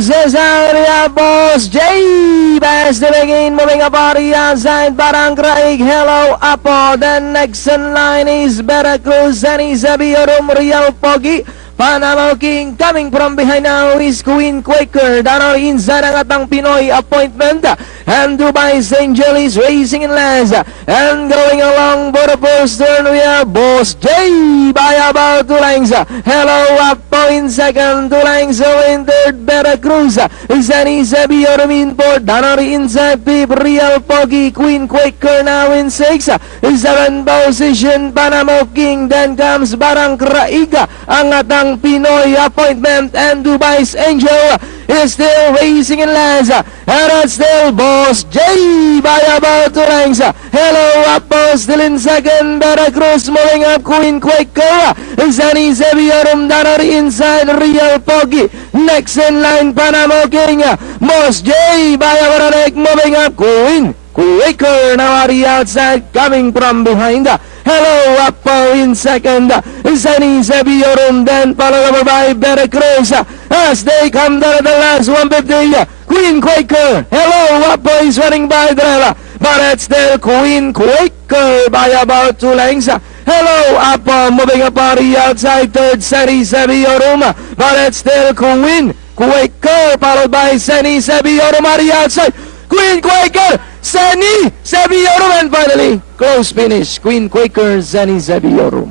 Cesaria Boss J. Pass to begin, moving up on the outside. Barang Craig, hello, Apo. The next in line is Veracruz and Isabiorum Real Pogi. Panama King coming from behind now is Queen Quaker. Down inside ang atang Pinoy appointment. And Dubai's Angel is racing in last. And going along for the first turn we are Boss J by about 2 lengths. Hello Apo in second, 2 lengths in third. Veracruz is an Isabiorum in fourth. Down inside Pip Real Pogi. Queen Quaker now in 6. 7 position Panama King. Then comes Barang Craig. Ang atang Pinoy appointment and Dubai's Angel is still racing in last. And it's still Boss J by about 2 lengths. Hello Apo still in second. Veracruz moving up. Queen Quaker. Zani Xavierum down inside Real Pogi. Next in line Panama King. Boss J by about a leg moving up. Queen Quaker now at the outside coming from behind. Hello Apo in second. Zani Xavierum then followed over by Veracruz. As they come down to the last 150. Queen Quaker. Hello Apo is running by Drella. But it's still Queen Quaker by about 2 lengths. Hello Apo moving up on the outside third. Zani Xavierum. But it's still Queen Quaker followed by Zani Xavierum on the outside. Queen Quaker, Zani Xavierum, and finally, close finish, Queen Quaker, Zani Xavierum.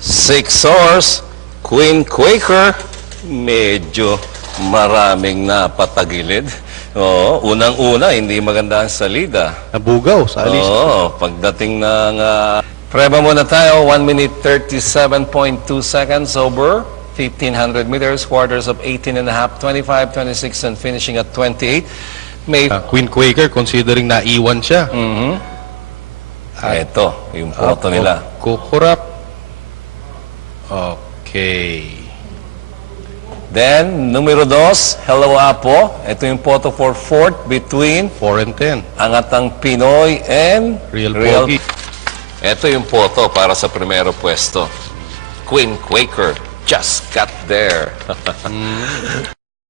6 horse, Queen Quaker, medyo maraming napatagilid. Oo, unang-una, hindi maganda ang salida. Nabugaw sa alis. Oo, pagdating ng... preba muna tayo, 1 minute 37.2 seconds over. 1,500 meters, quarters of 18 and a half, 25, 26, and finishing at 28. May... Queen Quaker, considering naiwan siya. Ito, yung photo nila. Kukurap. Okay. Then, numero 2, Hello Apo. Ito yung photo for fourth between 4 and 10. ang atang Pinoy and Real Pogi. Ito yung photo para sa primero pwesto. Queen Quaker just got there.